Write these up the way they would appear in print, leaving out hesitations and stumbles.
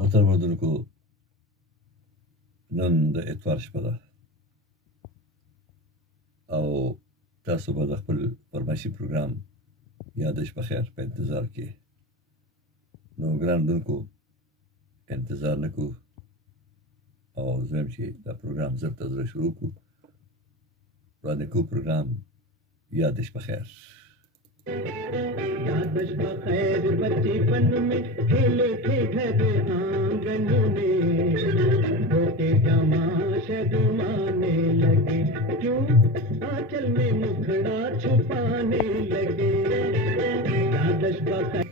محترم اوردونکو نن د اتوار شپه ده او تاسو به د خپل فرمایشي پروګرام یادش په خیر په انتظار کې نو ګران اوردونکو انتظار نکو او زم چې دا پروګرام زر ته زر شروع کو وړاندې کو پروګرام یادش په خیر यादश बखैर बचपन में खेले थे घर आंगन में होते तमाशा घुमाने लगे क्यों आंचल में मुखड़ा छुपाने लगे यादश बखैर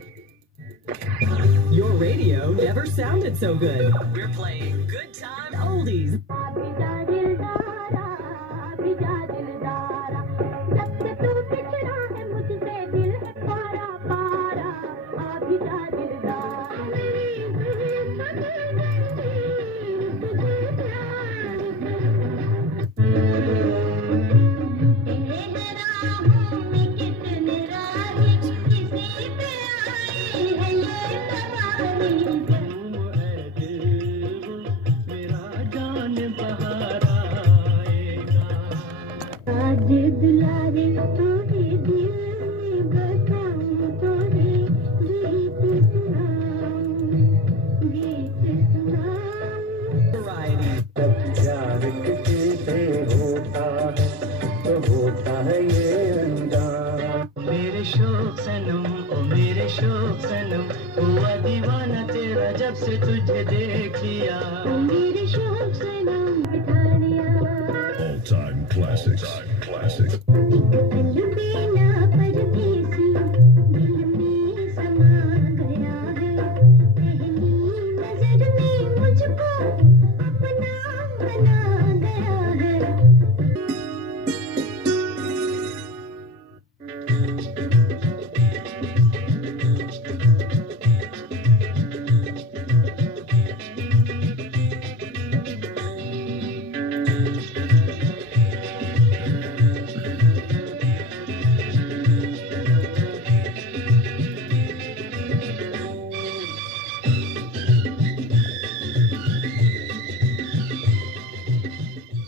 Your radio never sounded so good. We're playing good time oldies. All-time classics.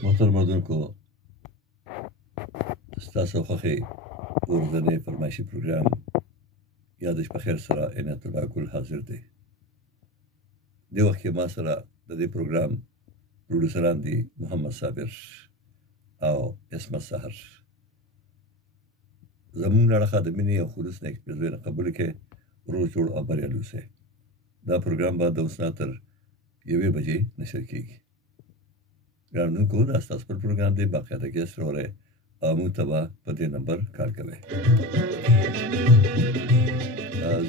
محترم اوردونکو ستاسو خوښي ورځنی فرمایشي پروګرام یادش په خیر سره عنایت الله ګل حاضر دی د وخت ما سره د دې پروګرام پروډوسران دي محمد صابر او اسمت سحر زموږ لړخه د مینې او خلوص نه اکسپریس قبول کې روز جوړ او بریالي سه دا پروګرام به د اوسناتر 1 بجې نشر کیږي ګرانو کو دا تاسو پر پروګرام دی باقاعده کې سره او متبا په دې نمبر کار کوي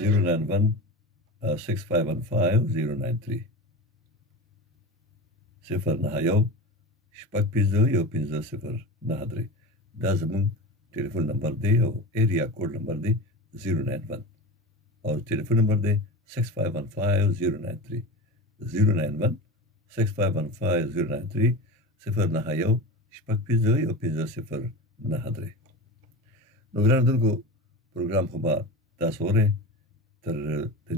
091 6515 093 091 6515 093 دا زمون ټلیفون نمبر دی او ایریا کوډ نمبر دی 091 او ټلیفون نمبر دی 6515 093 091 6515 093 091 6515 093 نو ګران اوردونکو پروګرام خو به تاسو ورې تر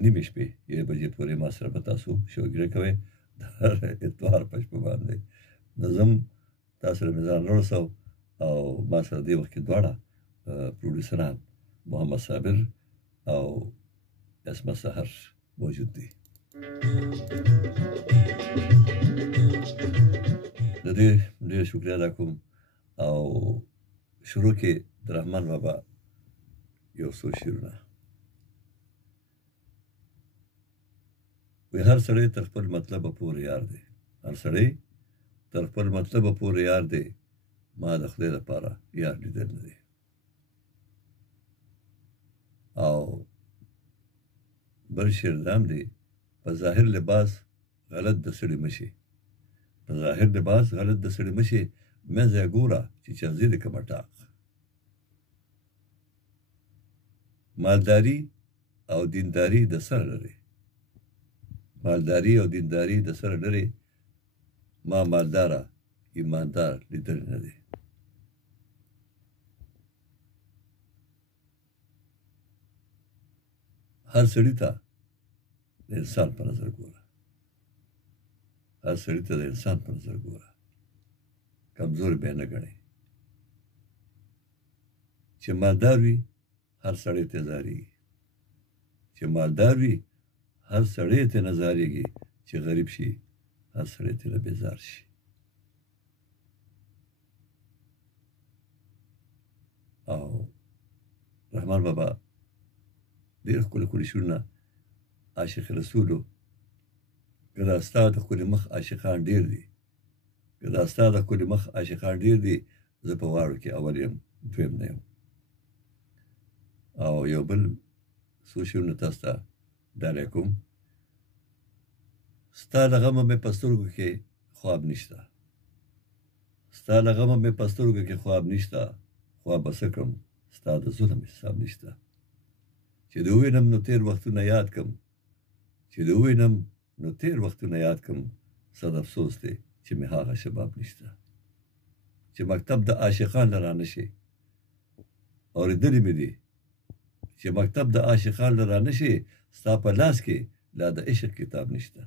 نیمې شپې 1 بجې پورې ما سره به تاسو شوګیره کوئ د اتوار په شپه باندې نظم تاسو له میزان ورسو او ما سره دی وخت دواړه پروډوسران محمد صابر او اسمت سحر موجود دي د دې ډېر شکریہ ادا کوم او شروع کې د رحمان بابا یو څو شعرونه وی هر سړی تر خپل مطلب پورې یار دی هر سړی تر خپل مطلب پورې یار دی ما د خدای لپاره یار لیدل نه دی او بل شعر دام دی په ظاهر لباس غلط د سړي مشي په ظاهر لباس غلط د سړي مشي مې زه ګوره چې چنځي د کمټاق مالداری او دینداری د سره لري مالداری او دینداری د سره لري ما مالدارا ایماندار لیدل نه دی هر سړی ته انسان په نظر ګوره هر سړي ته د انسان په نظر ګوره، کمزوري به یې نه ګڼې. چې مالدار وي هر سړی ته زارېږي، چې مالدار وي هر سړی ته نه زارېږي، چې غریب شي هر سړی ته نه بیزار شي. او رحمان بابا ډېر ښکلي ښکلي شعرونه عاشق رسولو، که دا ستا د ښکلي مخ عاشقان ډېر دي، که دا ستا د ښکلي مخ عاشقان ډېر دي، زه په واړو کې اول یم دویم نه یم. او یو بل څو شعرونه تاسو ته ډالۍ کوم. ستا له غمه مې په سترګو کې خواب نشته، ستا له غمه مې په سترګو کې خواب نشته، خواب به څه کړم ستا د ظلم حساب نشته. چې د ووینم نو تېر وختونه یاد کم، چې د ووینم نو تېر وختونه یاد کم، صد افسوس دی چې مې هغه شباب نشته. چې مکتب د عاشقان له رانه شي، اورېدلې مې دي چې مکتب د عاشقان له رانه شي، ستا په لاس کې لا د عشق کتاب نشته.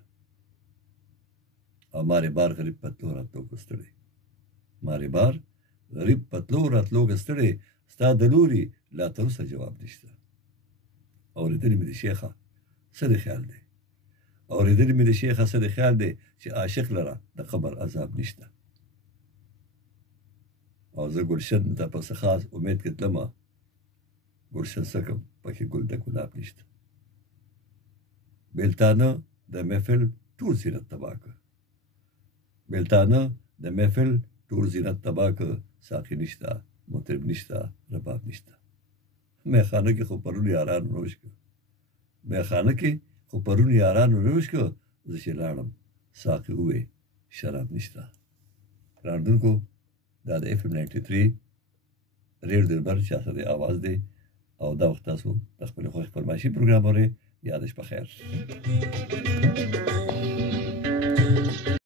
او مارې بار غریب پتلو راتلو ستړی، مارې بار غریب پتلو راتلو ستړی، ستا د لوري لا تر اوسه جواب نشته. اورېدلې مې د شیخه څه د خیال دی، اورېدلې مې د شیخه څه د خیال دی، چې عاشق لره د قبر عذاب نشته. او زه ګلشن ته په څه خاص امید کې تلمه، ګلشن څه کم پکې ګل د ګلاب نشته. بیلتانه د محفل ټول زینت تباه کړ، بیلتانه د محفل ټول زینت تباه کړ، ساقي نشته، مطرب نشته، رباب نشته. میخانه کې خو پرون یارانو نوش کړ، میخانه کې خو پرون یارانو نوش کړ، زه چې لاړم ساقي ووې شراب نشته. راندونکو دا د FM 93 ریډیو دلبر چا سره آواز دی، او دا وخت تاسو د خپل خوښ فرمایشي پروګرام اورئ. یادش بخیر.